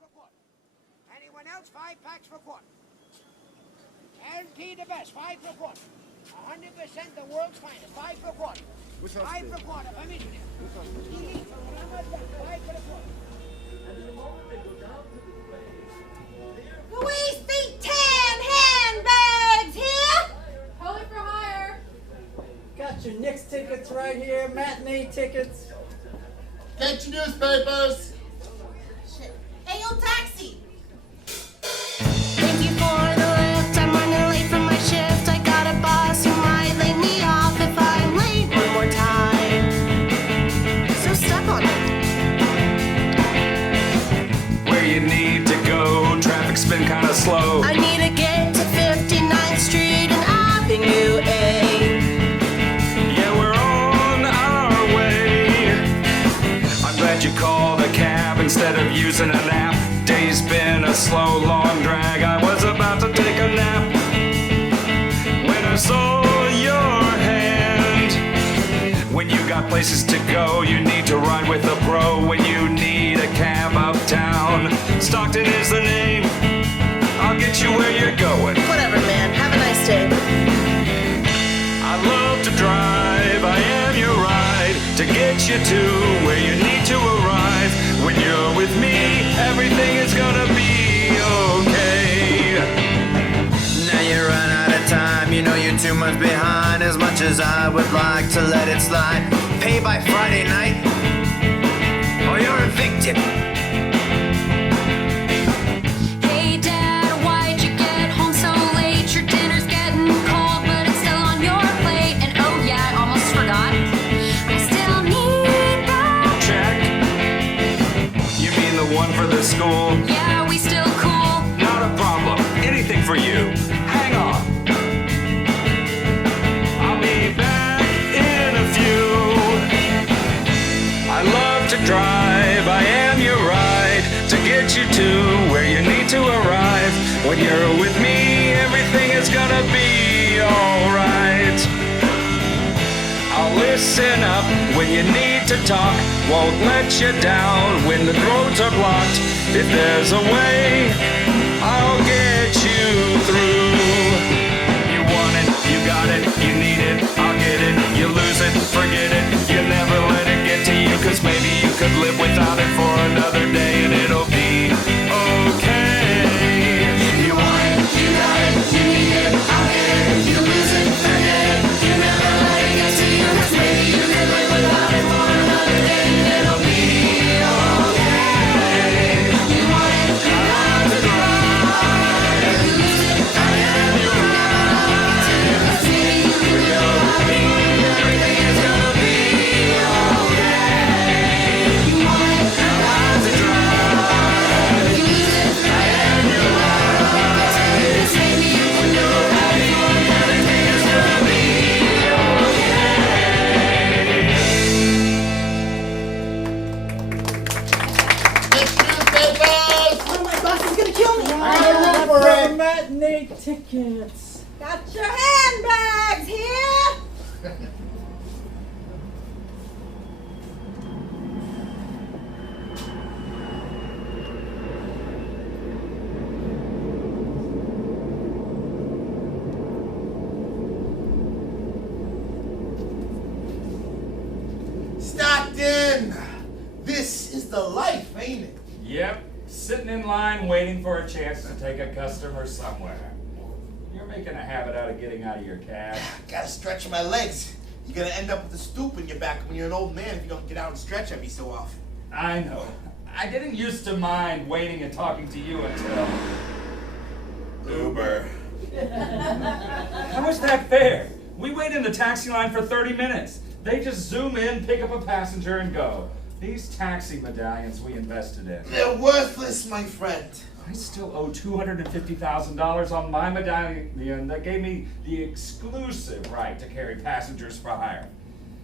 for quarter. Anyone else, 5 packs for quarter. Guaranteed the best, 5 for quarter. 100% the world's finest, 5 for quarter. 5 for quarter, permission. Elite, 5 for the quarter. Louise V10 handbags here! Holy for hire. Got your Knicks tickets right here, matinee tickets. Get your newspapers. Shit. Hey, yo, taxi! Thank you for the lift. I'm running late for my shift. I got a boss who might lay me off if I'm late one more time. So stuck on it. Where you need to go, traffic's been kinda slow. I need to get to 59th Street and Avenue A. Yeah, we're on our way. I'm glad you called a cab instead of using an app. Day's been a slow, long drag. I was about to take a nap when I saw your hand. When you got places to go, you need to ride with a pro. When you need a cab uptown, Stockton is the name. I'll get you where you're going. Whatever, man. Have a nice day. I love to drive, I am your ride to get you to where you need to arrive. When you're with me, everything is gonna be okay. Now you run out of time, you know you're 2 months behind. As much as I would like to let it slide, pay by Friday night, or you're evicted. Hey, Dad, why'd you get home so late? Your dinner's getting cold, but it's still on your plate. And oh yeah, I almost forgot. I still need that. Check. You mean the one for the school? Yeah, we still cool. Not a problem, anything for you. Hang on. I'll be back in a few. I love to drive, I am your ride to get you to where you need to arrive. When you're with me, everything is gonna be alright. I'll listen up when you need to talk, won't let you down when the roads are blocked. If there's a way, I'll get you through. You want it, you got it, you need it, I'll get it. You lose it, forget it, you never let it get to you. Cause maybe you could live without it for another day and it'll be okay. You want it, you got it, you need it, I'll get it. You lose it, forget it, you never let it get to you. Cause maybe you could live without it for another day and it'll be okay. You want it, you got to drive. You lose it, forget it, you never let it get to you. Cause maybe you could live without it, everything is gonna be okay. You want it, you got to drive. You lose it, forget it, you never let it get to you. Cause maybe you could live without it, everything is gonna be Get your newspapers. Oh, my boss is gonna kill me! I got room for it. Matinee tickets. Got your handbags here! Stockton. This is the life, ain't it? Yep, sitting in line waiting for a chance to take a customer somewhere. You're making a habit out of getting out of your cab. Gotta stretch my legs. You're gonna end up with a stoop in your back when you're an old man if you don't get out and stretch every so often. I know. I didn't used to mind waiting and talking to you until... Uber. How is that fair? We wait in the taxi line for 30 minutes. They just zoom in, pick up a passenger, and go. These taxi medallions we invested in. They're worthless, my friend. I still owe $250,000 on my medallion that gave me the exclusive right to carry passengers for hire.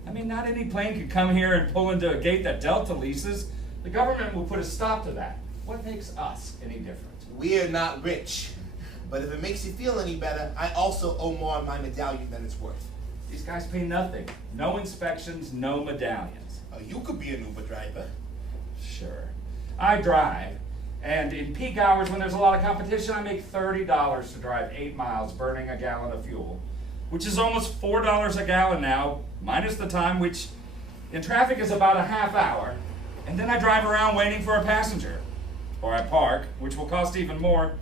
I mean, not any plane could come here and pull into a gate that Delta leases. The government will put a stop to that. What makes us any different? We're not rich. But if it makes you feel any better, I also owe more on my medallion than it's worth. These guys pay nothing. No inspections, no medallions. You could be an Uber driver. Sure. I drive, And in peak hours, when there's a lot of competition, I make $30 to drive 8 miles, burning a gallon of fuel, which is almost $4 a gallon now, minus the time, which in traffic is about a half hour. And then I drive around waiting for a passenger. Or I park, which will cost even more,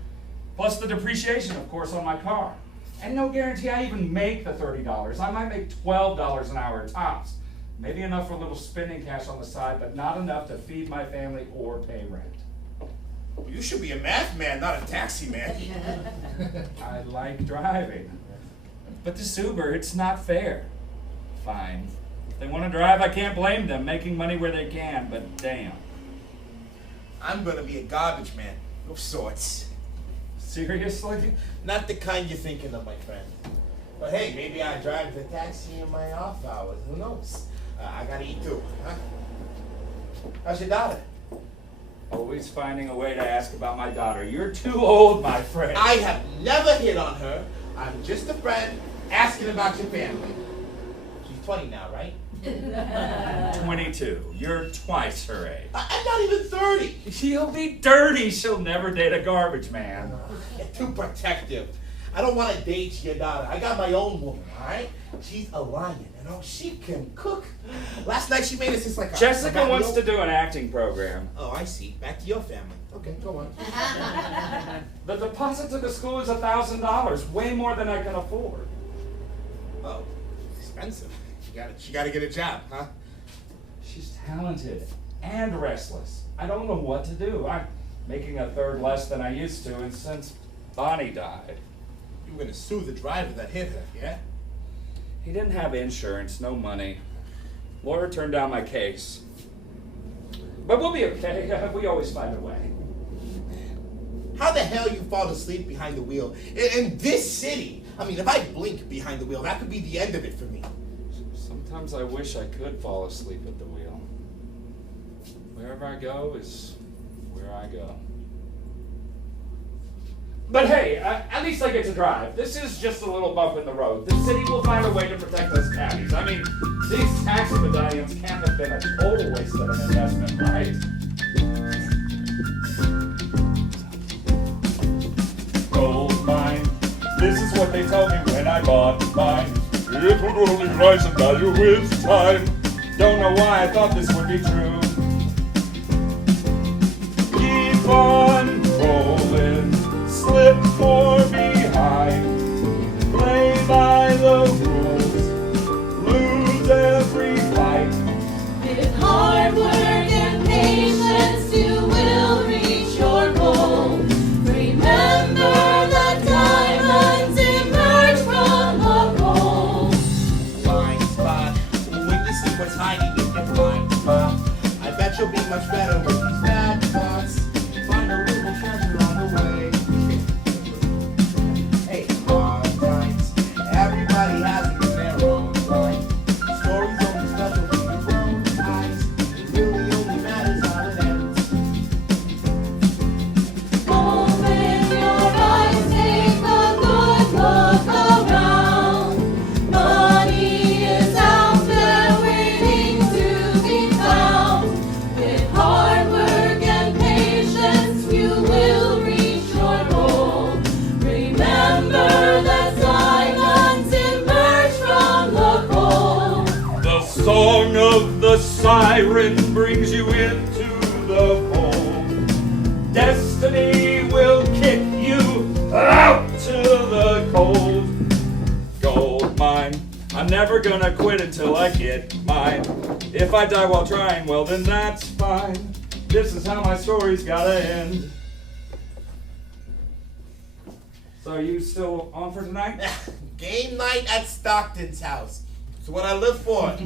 plus the depreciation, of course, on my car. And no guarantee I even make the $30. I might make $12 an hour tops. Maybe enough for a little spending cash on the side, but not enough to feed my family or pay rent. Well, you should be a math man, not a taxi man. I like driving. But this Uber, it's not fair. Fine. If they want to drive, I can't blame them, making money where they can, but damn. I'm gonna be a garbage man of sorts. Seriously? Not the kind you're thinking of, my friend. But hey, maybe I drive the taxi in my off hours. Who knows? I gotta eat too, huh? How's your daughter? Always finding a way to ask about my daughter. You're too old, my friend. I have never hit on her. I'm just a friend asking about your family. She's 20 now, right? 22. You're twice her age. I'm not even 30. She'll be dirty. She'll never date a garbage man. You're too protective. I don't want to date your daughter. I got my own woman, all right? She's a lion, and oh, she can cook. Last night she made us just like a... Jessica wants to do an acting program. Oh, I see. Back to your family. Okay, go on. The deposit to the school is $1,000, way more than I can afford. Oh, expensive. She gotta get a job, huh? She's talented and restless. I don't know what to do. I'm making a third less than I used to, and since Bonnie died. You were gonna sue the driver that hit her, yeah? He didn't have insurance, no money. Lawyer turned down my case. But we'll be okay. We always find a way. How the hell you fall asleep behind the wheel in this city? I mean, if I blink behind the wheel, that could be the end of it for me. Sometimes I wish I could fall asleep at the wheel. Wherever I go is where I go. But hey, at least I get to drive. This is just a little bump in the road. The city will find a way to protect us cabbies. I mean, these taxi medallions can't have been a total waste of an investment, right? Gold mine. This is what they told me when I bought mine. It would only rise in value with time. Don't know why I thought this would be true. Keep on rolling, slip for behind. Play by the rules, lose every fight. With hard work and patience, you will reach your goal. Remember the diamonds emerge from the coal. Blind spot. When you see what's hiding in your blind spot, I bet you'll be much better with these bad thoughts. Find a little treasure on the way. Hey, hard times. Everybody has it in their own right. Stories only special with your own eyes. It really only matters how it ends. Open your eyes, take a good look around. Money is out there waiting to be found. With hard work and patience, you will reach your goal. Remember that diamonds emerge from the coal. The song of the siren brings you into the fold. Destiny will kick you out to the cold. Gold mine. I'm never gonna quit until I get mine. If I die while trying, well then that's fine. This is how my story's gotta end. So are you still on for tonight? Game night at Stockton's house. It's what I live for.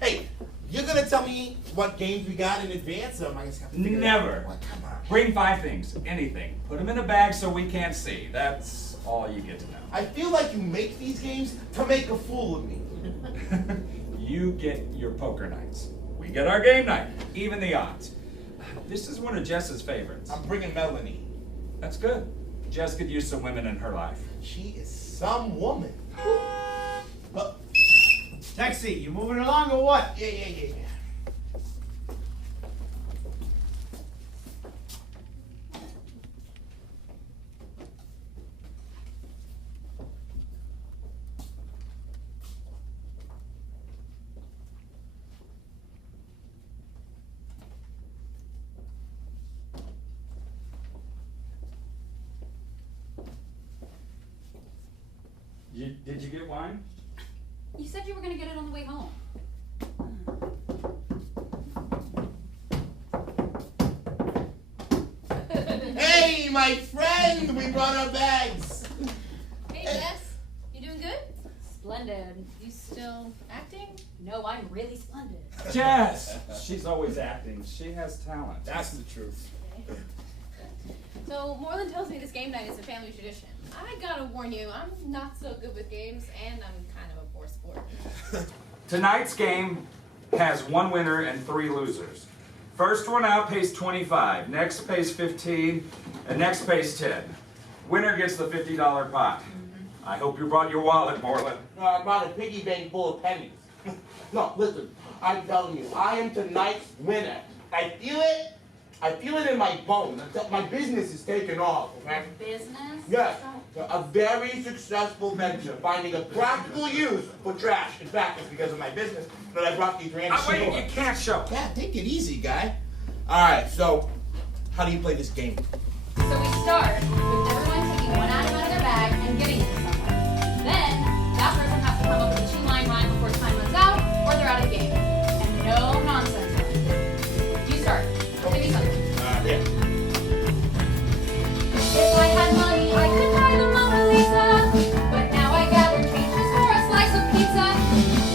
Hey, you're gonna tell me what games we got in advance, or am I just have to figure it out? Never. Well, come on. Bring 5 things, anything. Put them in a bag so we can't see. That's all you get to know. I feel like you make these games to make a fool of me. You get your poker nights. We get our game night, even the odds. This is one of Jess's favorites. I'm bringing Melanie. That's good. Jess could use some women in her life. She is some woman. Well, Taxi, you moving along or what? yeah. Did you get wine? You said you were gonna get it on the way home. Hey, my friend, we brought our bags. Hey, Jess. You doing good? Splendid. You still acting? No, I'm really splendid. Jess! She's always acting. She has talent. That's the truth. So, Moreland tells me this game night is a family tradition. I gotta warn you, I'm not so good with games, and I'm kind of a poor sport. Tonight's game has 1 winner and 3 losers. First one out pays 25, next pays 15, and next pays 10. Winner gets the $50 pot. I hope you brought your wallet, Moreland. No, I brought a piggy bank full of pennies. No, listen, I'm telling you, I am tonight's winner. I feel it. I feel it in my bones. My business is taking off, okay? Business? Yes, a very successful venture, finding a practical use for trash. In fact, it's because of my business that I brought these random Wait, you can't show. Yeah, take it easy, guy. All right, so how do you play this game? So we start with everyone taking one item out of their bag and giving it to someone. Then, that person has to come up with a 2-line rhyme before time runs out, or they're out of game. And no nonsense rhymes. You start. Give me something. Yeah. If I had money, I could buy the Mona Lisa. But now I gather change just for a slice of pizza.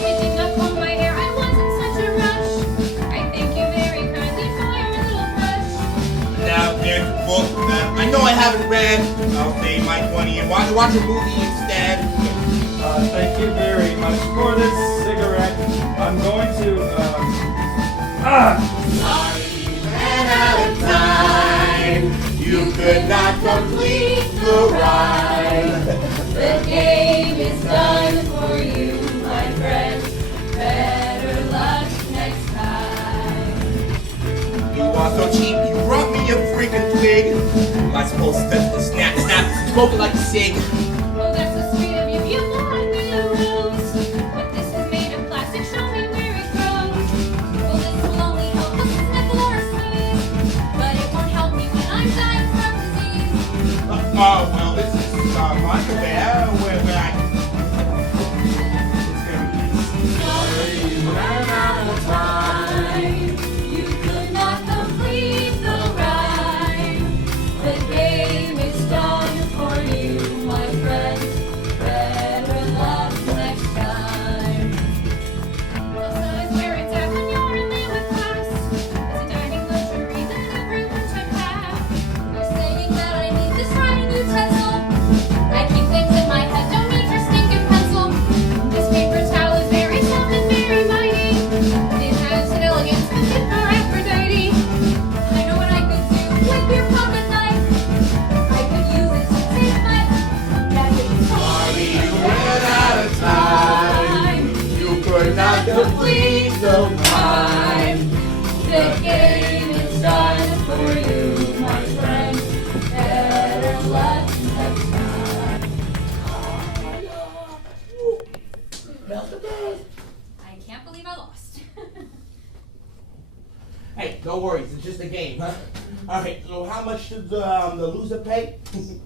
You did not comb my hair, I wasn't such a rush. I thank you very kindly for your little brush. Now, here's the book that I know I haven't read. I'll save my 20 and watch a movie instead. Thank you very much for this cigarette. I'm going to, Ran out of time. You could not complete the rhyme. The game is done for you, my friend. Better luck next time. You are so cheap. You brought me a freaking twig. Am I supposed to snap, smoke it like a cig? Oh, that's so sweet of you. You want me a rose, but this is made of plastic. Show me where it grows. Well, this will only help us sniffle or sneeze, but it won't help me when I'm dying from disease. Oh, well, this is my affair where I... Sorry, you ran out of time. You could not complete the rhyme. The game is done for you, my friend. Better luck next time. Also, is where it's at when you're in there with class. It's a dining luxury that everyone should have. You're saying that I need this writing utensil. I keep things in my head, don't need your stinking pencil. This paper towel is very soft and very mighty. It has an elegance but fit for Aphrodite. I know what I could do with your pocket knife. I could use it to take my Sorry, you ran out of time. You could not complete the rhyme. The game is done for you, my friend. Better luck next time. I can't believe I lost. Hey, no worries. It's just a game, huh? All right, so how much should the loser pay?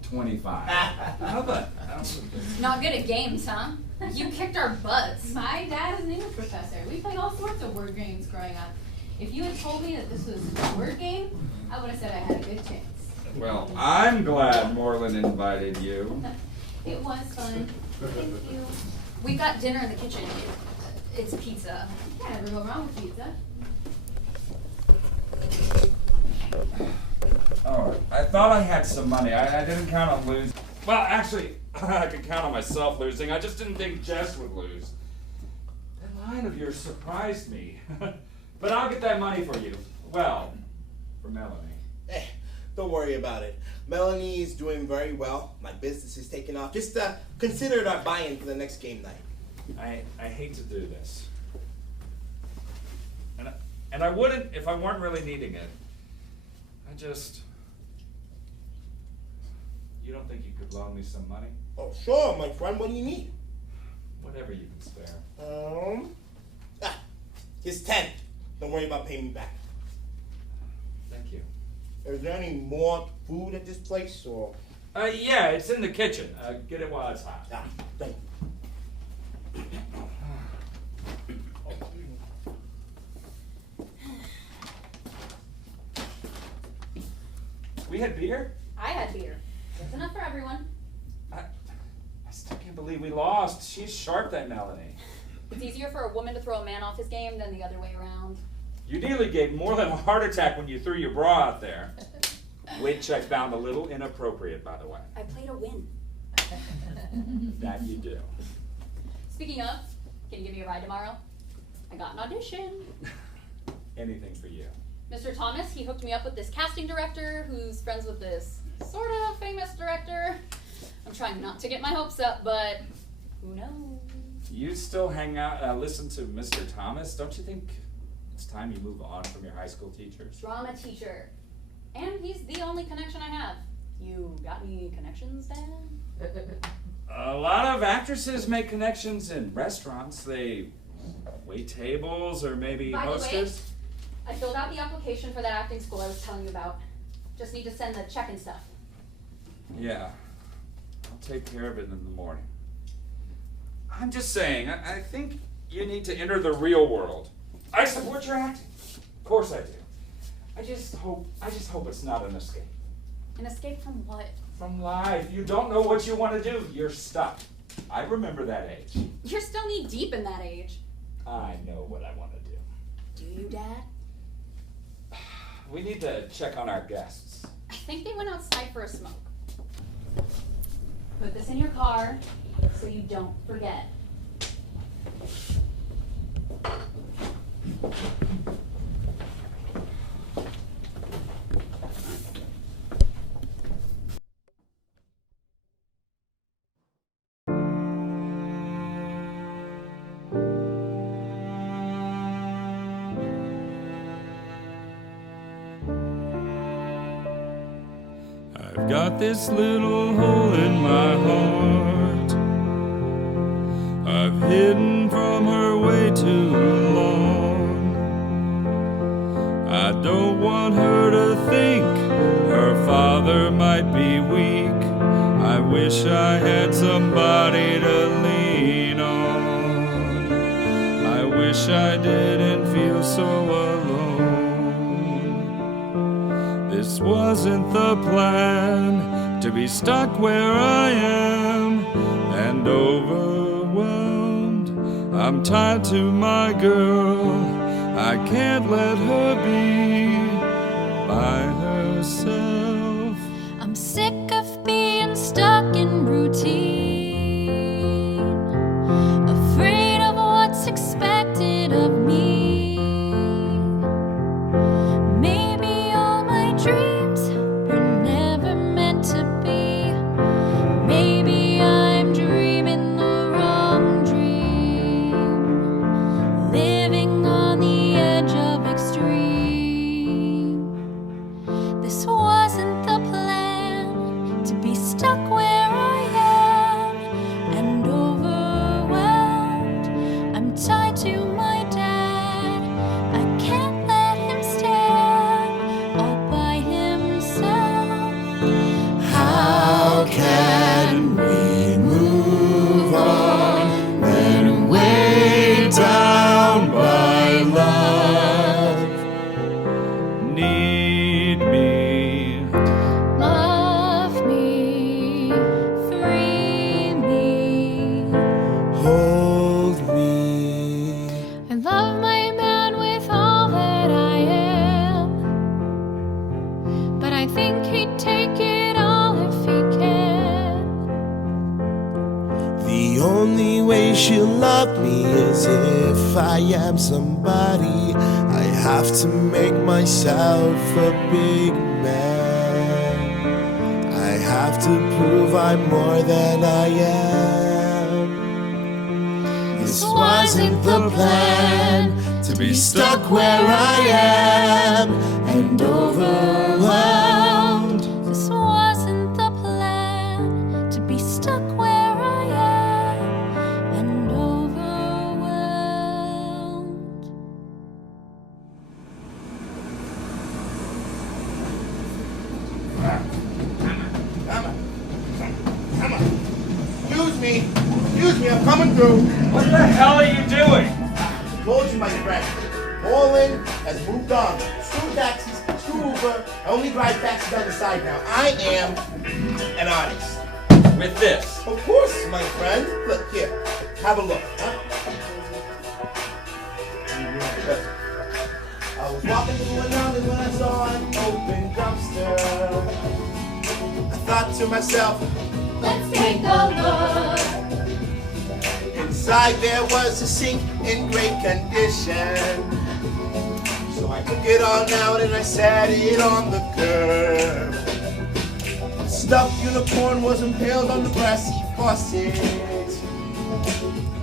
25. How about Not good at games, huh? You kicked our butts. My dad is an English professor. We played all sorts of word games growing up. If you had told me that this was a word game, I would have said I had a good chance. Well, I'm glad Moreland invited you. It was fun. Thank you. We've got dinner in the kitchen. It's pizza. Can't ever go wrong with pizza. Oh, I thought I had some money. I didn't count on losing. Well, actually, I could count on myself losing. I just didn't think Jess would lose. That line of yours surprised me. But I'll get that money for you. Well, for Melanie. Eh, don't worry about it. Melanie is doing very well. My business is taking off. Just consider it our buy-in for the next game night. I hate to do this. And I wouldn't if I weren't really needing it. You don't think you could loan me some money? Oh, sure, my friend. What do you need? Whatever you can spare. Here's 10. Don't worry about paying me back. Thank you. Is there any more food at this place, or? Yeah, it's in the kitchen. Get it while it's hot. Ah, thank you. We had beer? I had beer. There's enough for everyone. I still can't believe we lost. She's sharp, that Melanie. It's easier for a woman to throw a man off his game than the other way around. You nearly gave more than a heart attack when you threw your bra out there. Which I found a little inappropriate, by the way. I played a win. That you do. Speaking of, can you give me a ride tomorrow? I got an audition. Anything for you. Mr. Thomas, he hooked me up with this casting director who's friends with this sort of famous director. I'm trying not to get my hopes up, but who knows? You still hang out, listen to Mr. Thomas? Don't you think it's time you move on from your high school teachers? Drama teacher. And he's the only connection I have. You got any connections, Dad? A lot of actresses make connections in restaurants. They wait tables or maybe By the way, hostess. I filled out the application for that acting school I was telling you about. Just need to send the check and stuff. Yeah, I'll take care of it in the morning. I'm just saying, I think you need to enter the real world. I support your acting. Of course I do. I just hope it's not an escape. An escape from what? From life. You don't know what you want to do. You're stuck. I remember that age. You're still knee deep in that age. I know what I want to do. Do you, Dad? We need to check on our guests. I think they went outside for a smoke. Put this in your car so you don't forget. I've got this little hole in my heart I've hidden from her way too long. I don't want her to think her father might be weak. I wish I had somebody to lean on. I wish I didn't feel so alone. This wasn't the plan, to be stuck where I am and overwhelmed. I'm tied to my girl, I can't let her be by herself. I'm sick of being stuck in routine, afraid of what's expected of me. Maybe all my dreams were never meant to be. Maybe I'm dreaming the wrong dream, living on the edge of extreme. This wasn't the plan, to be stuck where I am and overwhelmed. I'm tied to my dad, I can't let him stand all by himself. How can we move on when weighed down by love? Need me, Love me, free me. Hold me. I love my man with all that I am, but I think he'd take it all if he can. The only way she'll love me is if I am somebody. I have to make myself a big man. I have to prove I'm more than I am. This wasn't the plan, to be stuck where I am and overwhelmed. This wasn't the plan, to be stuck where I am and overwhelmed. Come on. Excuse me, I'm coming through. What the hell are you doing? I told you, my friend. Poland has moved on. Screw taxis, screw Uber. I only drive taxis down the side now. I am an artist. With this. Of course, my friend. Look here. Have a look. Huh? I was walking through an alley when I saw an open dumpster. I thought to myself, Let's take a look. inside there was a sink in great condition. So I took it all out and I sat it on the curb. The stuffed unicorn was impaled on the brassy faucet.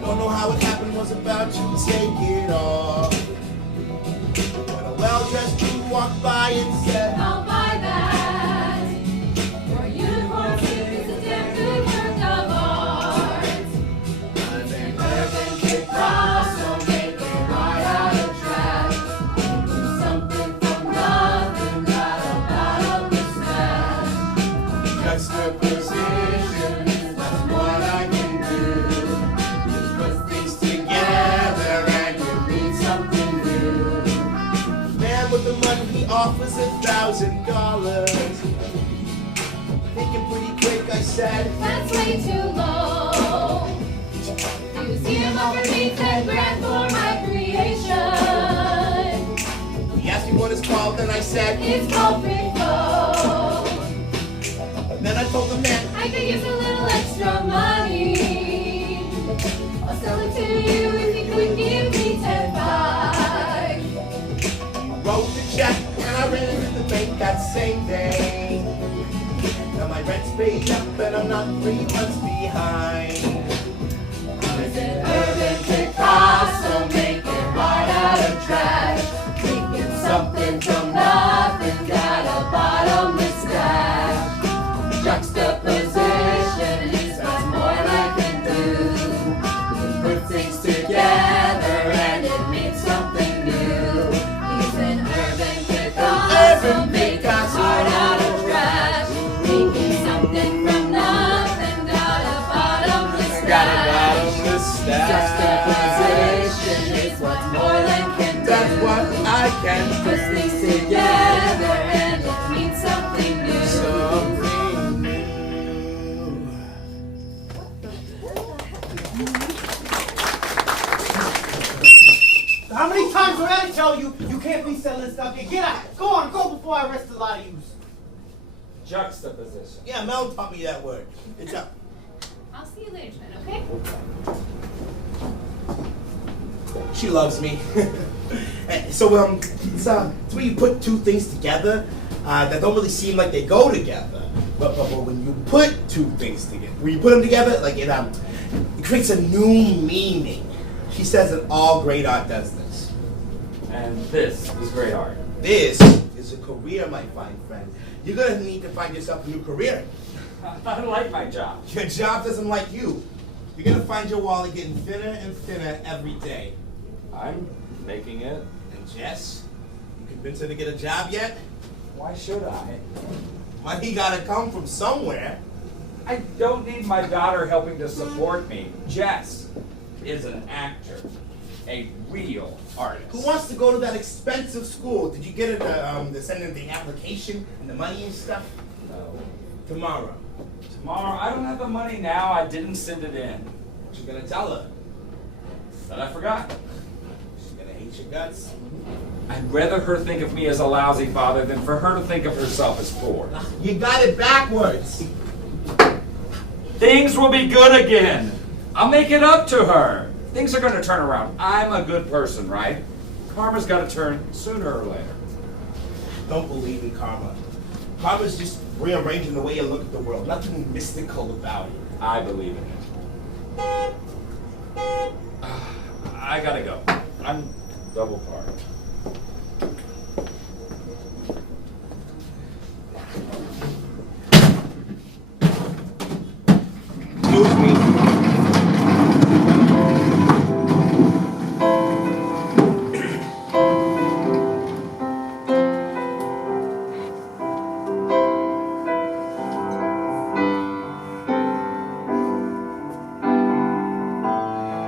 Don't know how it happened, was about to take it off. When a well-dressed dude walked by and said, I'll buy that. Your unicorn suit is a damn good work of art. I'm an Urban Kid Cross, so make it right out of trash. Do something from nothing, got a bottomless smash. juxtaposition is what I can do. You put things together and you mean something new. Man with the money, he offers $1,000. Thinking pretty quick, I said, That's way too low. Museum offered me 10 grand for my creation. he asked me what it's called, and I said, It's called Free Flow. then I told the man, I could use a little extra money. I'll sell it to you if you could give me 10.5. he wrote the check, and I ran into the bank that same day. Now my rent's paid up, and I'm not 3 months behind. It's an urban Picasso, make it right out of trash. Making something from nothing, got a bottomless stash. Juxtaposition is much more I can do. You put things together and it means something new. He's an urban Picasso, make it right out of trash. Making something from nothing, got a bottomless stash. Juxtaposition is what more than can do. That's what I can Put things together and it means something new. How many times do I gotta tell you, you can't be selling stuff here? Get out. Go on, go before I arrest a lot of you. Juxtaposition. Yeah, Mel taught me that word. Good job. I'll see you later, Jen, okay? She loves me. So it's where you put two things together that don't really seem like they go together. But when you put two things together, when you put them together, like it creates a new meaning. She says that all great art does this. And this is great art. This is a career, my fine friend. You're gonna need to find yourself a new career. I like my job. Your job doesn't like you. You're gonna find your wallet getting thinner and thinner every day. I'm making it. And Jess, you convinced her to get a job yet? Why should I? Money gotta come from somewhere. I don't need my daughter helping to support me. Jess is an actor, a real artist. Who wants to go to that expensive school? Did you get it to send in the application and the money and stuff? No. Tomorrow. Tomorrow, I don't have the money now. I didn't send it in. What you gonna tell her? But I forgot. She's gonna hate your guts. I'd rather her think of me as a lousy father than for her to think of herself as poor. You got it backwards. Things will be good again. I'll make it up to her. Things are going to turn around. I'm a good person, right? Karma's got to turn sooner or later. Don't believe in karma. Karma's just rearranging the way you look at the world. Nothing mystical about it. I believe in it. I gotta go. I'm double parked. Excuse me.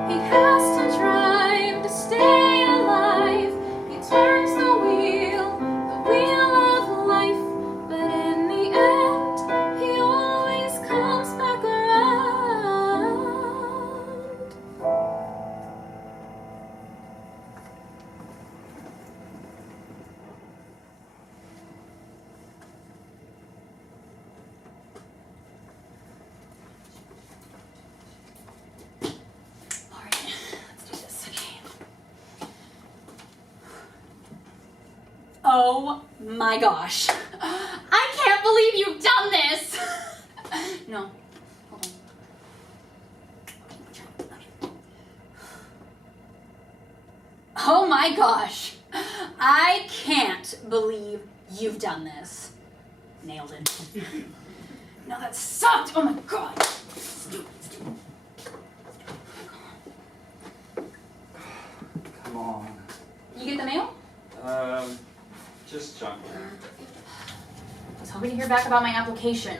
He has to drive to stay alive. He turns the wheel of Oh my gosh. I can't believe you've done this. No. Hold on. Oh my gosh. I can't believe you've done this. Nailed it. No, that sucked. Oh my god. Stupid. Come on. You get the mail? Just junk. I was hoping to hear back about my application.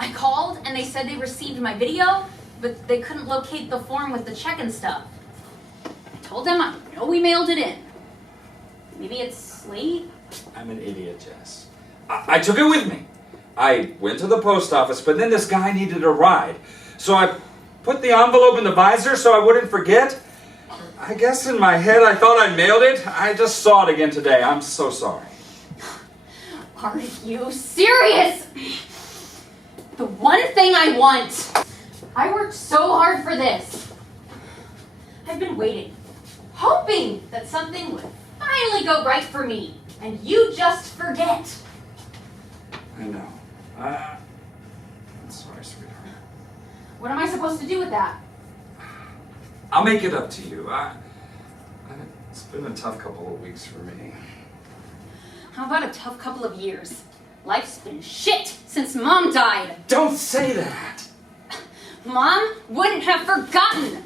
I called and they said they received my video, but they couldn't locate the form with the check and stuff. I told them I know we mailed it in. Maybe it's late? I'm an idiot, Jess. I took it with me. I went to the post office, but then this guy needed a ride. So I put the envelope in the visor so I wouldn't forget. I guess in my head I thought I mailed it. I just saw it again today. I'm so sorry. Are you serious? The one thing I want. I worked so hard for this. I've been waiting, hoping that something would finally go right for me, and you just forget. I know. I'm sorry, sweetheart. What am I supposed to do with that? I'll make it up to you. It's been a tough couple of weeks for me. How about a tough couple of years? Life's been shit since Mom died. Don't say that! Mom wouldn't have forgotten.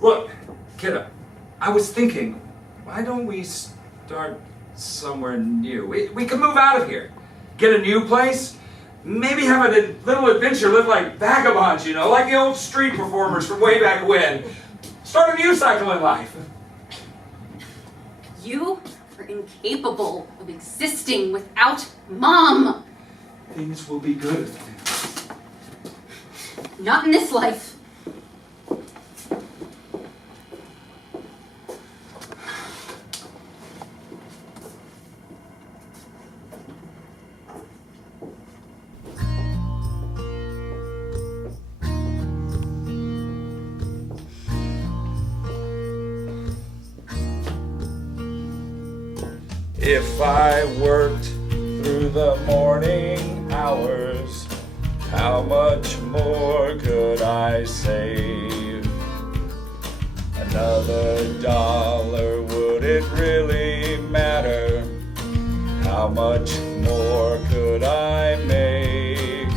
Look, kiddo, I was thinking, why don't we start somewhere new? We could move out of here, get a new place, maybe have a little adventure, live like vagabonds, you know, like the old street performers from way back when. Start a new cycle in life. You are incapable of existing without Mom. Things will be good. Not in this life. If I worked through the morning hours, how much more could I save? Another dollar, would it really matter? How much more could I make?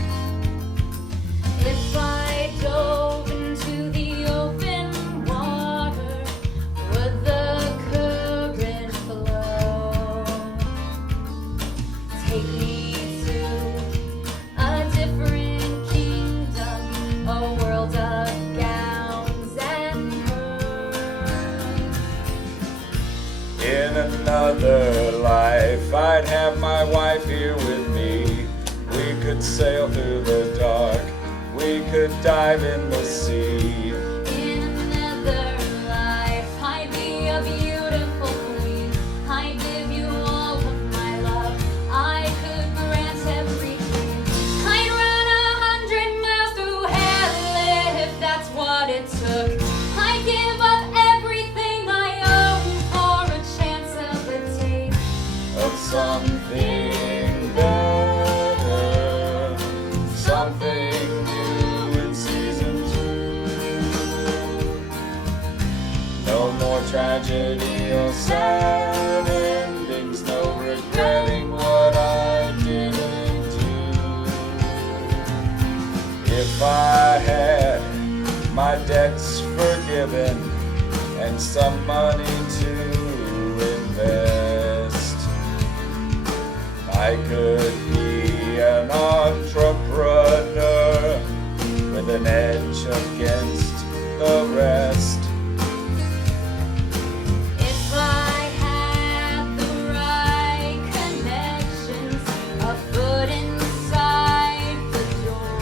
If I dove into the open water, would the current flow take me to a different kingdom, a world of gowns and pearls? In another life, I'd have my wife here with me. We could sail through the dark, we could dive in the sea. In another life, I'd be a beautiful queen. I'd give you all of my love. I could grant every dream. I'd run 100 miles through hell if that's what it took. I'd give up everything I own for a chance of a taste. Of something better, something new in season 2. No more tragedy or sad endings, no regretting what I didn't do. If I had my debts forgiven and some money to invest, I could be an entrepreneur with an edge against the rest. If I had the right connections, a foot inside the door,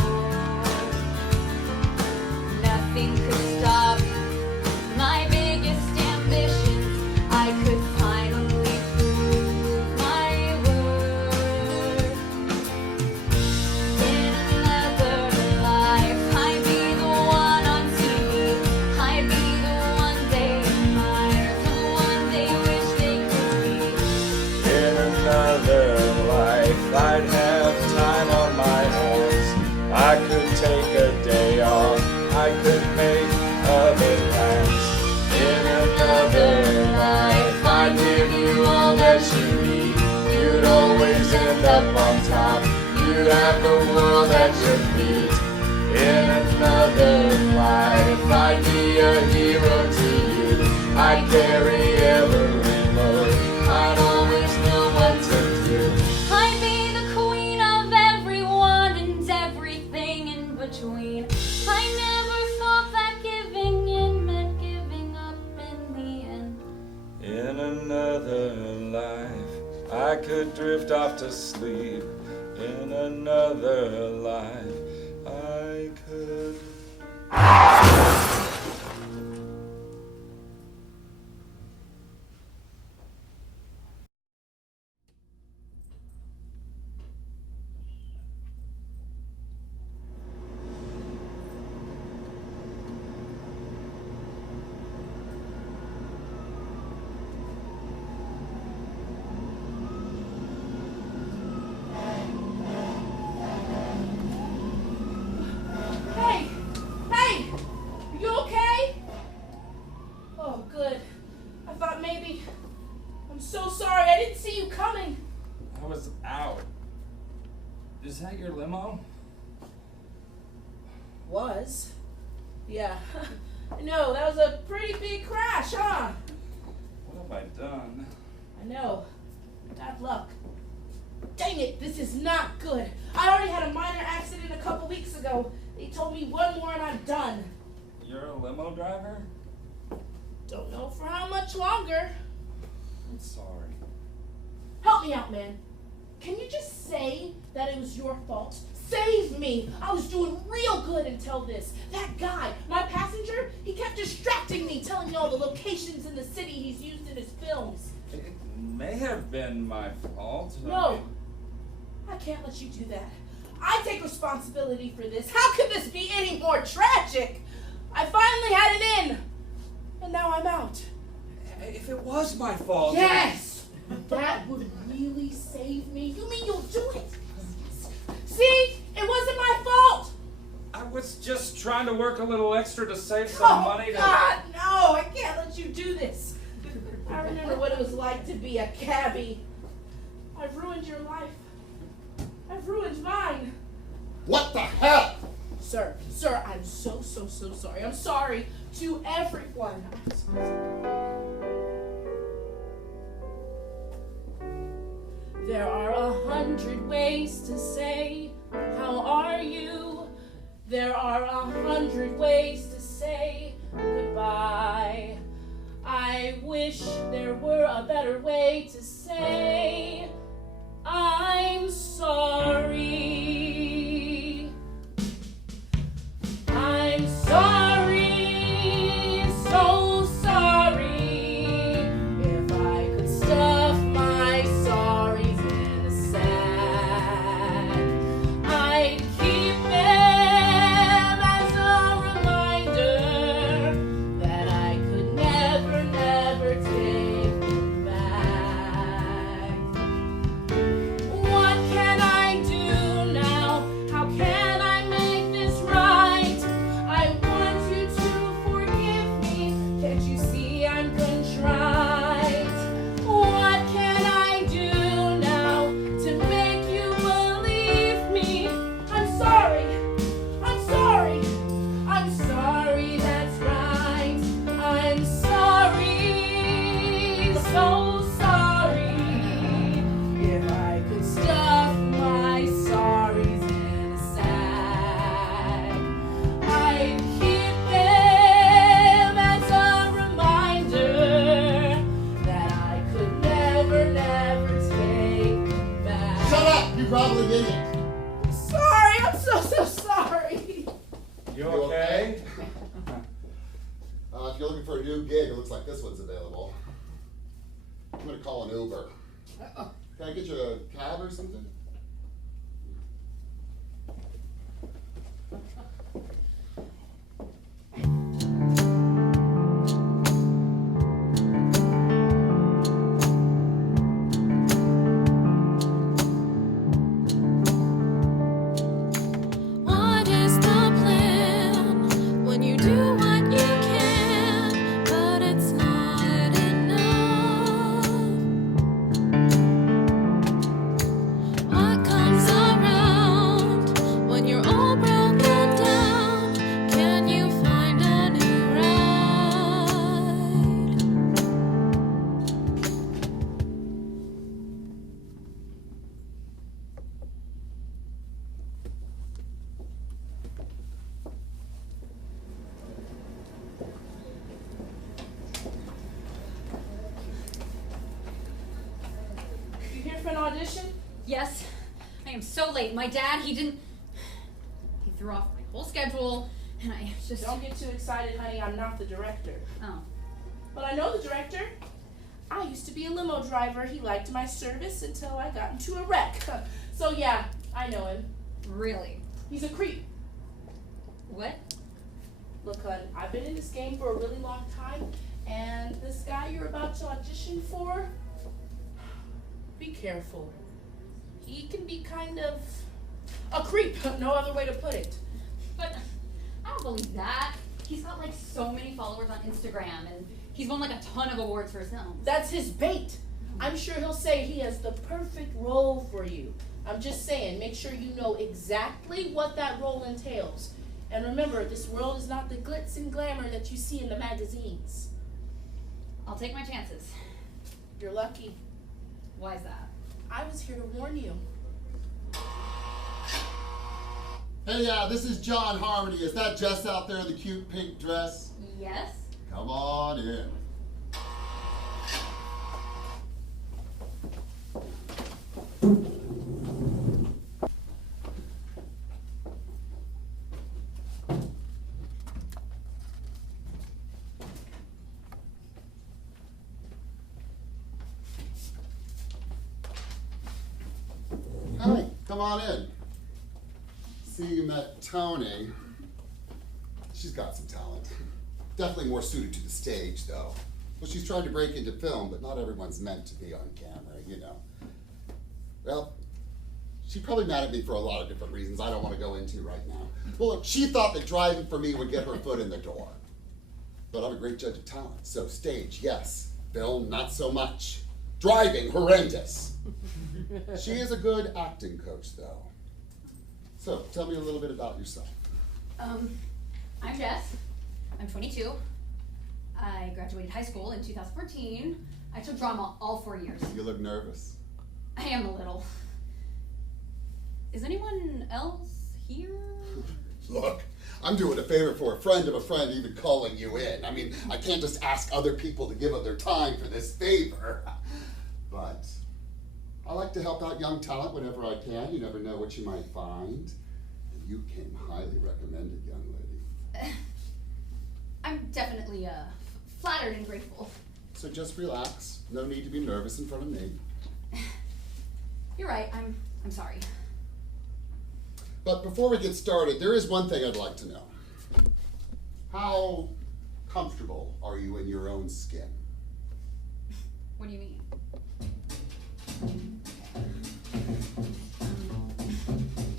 nothing could stop my biggest ambitions. I could finally prove my worth. In another life, I'd be the one on TV. I'd be If I'd have time on my hands, I could take a day off. I could make other plans. In another life, I'd give you all that you need. You'd always end up on top. You'd have the world at your feet. In another life, I'd be a hero to you. I'd carry every load. I'd always know what to do. I'd be the queen of everyone and everything in between. I never thought that giving in meant giving up in the end. In another life, I could drift off to sleep. In another life, I could. Hey! Hey! Are you okay? Oh, good. I thought maybe. I'm so sorry. I didn't see you coming. I was out. Is that your limo? Was? Yeah. No, that was a pretty big crash, huh? What have I done? I know. Bad luck. Dang it, this is not good. I already had a minor accident a couple weeks ago. They told me one more and I'm done. You're a limo driver? Don't know for how much longer. I'm sorry. Help me out, man. Can you just say that it was your fault? Save me! I was doing real good until this. That guy, my passenger, he kept distracting me, telling me all the locations in the city he's used in his films. It may have been my fault. No, I can't let you do that. I take responsibility for this. How could this be any more tragic? I finally had it in, and now I'm out. If it was my fault. Yes! That would really save me. You mean you'll do it? See? It wasn't my fault! I was just trying to work a little extra to save some money to. God, no! I can't let you do this. I remember what it was like to be a cabbie. I've ruined your life. I've ruined mine. What the hell? Sir, I'm so sorry. I'm sorry to everyone. I'm so sorry. There are 100 ways to say, how are you? There are 100 ways to say goodbye. I wish there were a better way to say, I'm sorry. I'm sorry, so sorry. If I could stuff my sorries in a sack, I'd keep them as a reminder that I could never take them back. What can I do now? How can I make this right? I want you to forgive me. Can't you see I'm contrite? What can I do now to make you believe me? I'm sorry. I'm sorry. I'm sorry, that's right. I'm sorry. So sorry. If I could stuff my sorries in a sack, I'd keep them as a reminder that I could never take them back. Shut up, you groveling idiot. Sorry, I'm so sorry. You okay? If you're looking for a new gig, it looks like this one's available. I'm gonna call an Uber. Can I get you a cab or something? audition? Yes, I am so late. My dad, he threw off my whole schedule, and I just... Don't get too excited, honey. I'm not the director. Oh. But I know the director. I used to be a limo driver. He liked my service until I got into a wreck. So yeah, I know him. Really? He's a creep. What? Look, hon, I've been in this game for a really long time, and this guy you're about to audition for, be careful. He can be kind of a creep, no other way to put it. But I don't believe that. He's got like so many followers on Instagram, and he's won like a ton of awards for his films. That's his bait. I'm sure he'll say he has the perfect role for you. I'm just saying, make sure you know exactly what that role entails. And remember, this world is not the glitz and glamour that you see in the magazines. I'll take my chances. You're lucky. Why is that? I was here to warn you. Hey, this is John Harmony. Is that Jess out there in the cute pink dress? Yes? Come on in. Hi, come on in. See, you met Tony. She's got some talent. Definitely more suited to the stage, though. Well, she's trying to break into film, but not everyone's meant to be on camera, you know. Well, she's probably mad at me for a lot of different reasons I don't want to go into right now. Well, look, she thought that driving for me would get her foot in the door. But I'm a great judge of talent, so stage, yes. Film, not so much. Driving, horrendous. She is a good acting coach, though. So, tell me a little bit about yourself. I'm Jess. I'm 22. I graduated high school in 2014. I took drama all 4 years. You look nervous. I am a little. Is anyone else here? Look, I'm doing a favor for a friend of a friend even calling you in. I mean, I can't just ask other people to give up their time for this favor. But I like to help out young talent whenever I can. You never know what you might find. And you came highly recommended, young lady. I'm definitely flattered and grateful. So just relax. No need to be nervous in front of me. You're right. I'm sorry. But before we get started, there is one thing I'd like to know. How comfortable are you in your own skin? What do you mean?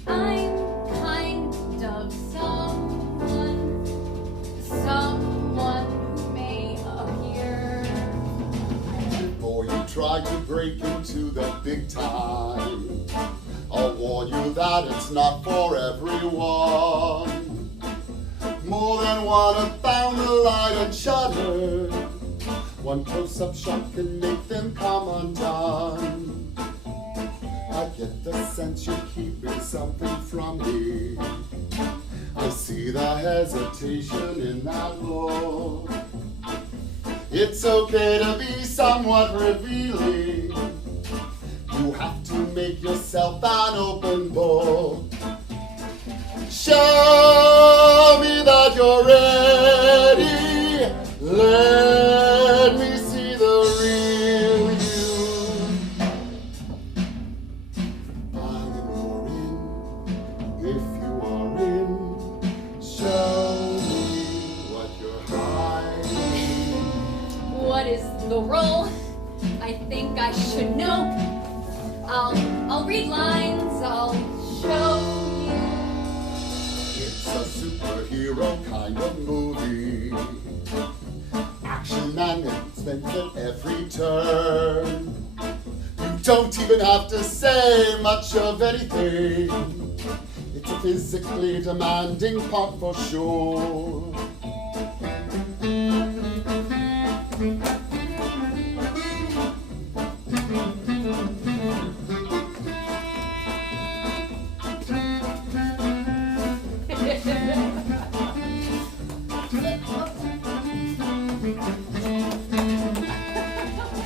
I'm kind of someone who may appear. Before you try to break into the big time, I'll warn you that it's not for everyone. More than one have found the light and shuddered. One close-up shot can make them come undone. I get the sense you're keeping something from me. I see the hesitation in that look. It's okay to be somewhat revealing. You have to make yourself an open book. Show me that you're ready. Let me see the real you. I am in, if you are in. Show me what you're hiding. What is the role? I think I should know. I'll read lines, I'll show you. It's a superhero kind of movie. Action and expense at every turn. You don't even have to say much of anything. It's a physically demanding part for sure.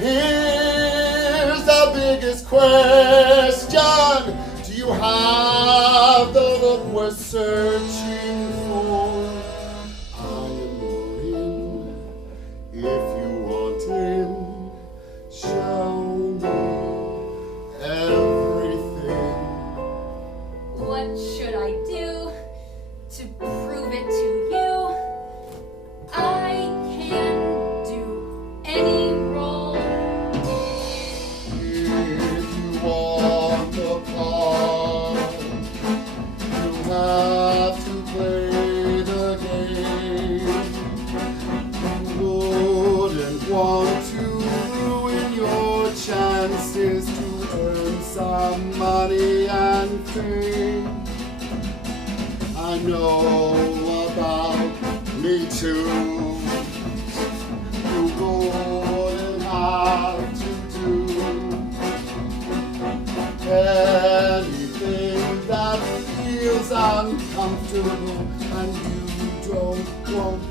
Here's the biggest question. searching for. I am your in. If you want in, show me everything. What should I do to prove it to you? I can do any role. If you want the part, you have to play the game. You wouldn't want to ruin your chances to earn some money and fame. I know about me too. You wouldn't have to do anything that feels uncomfortable, and you don't want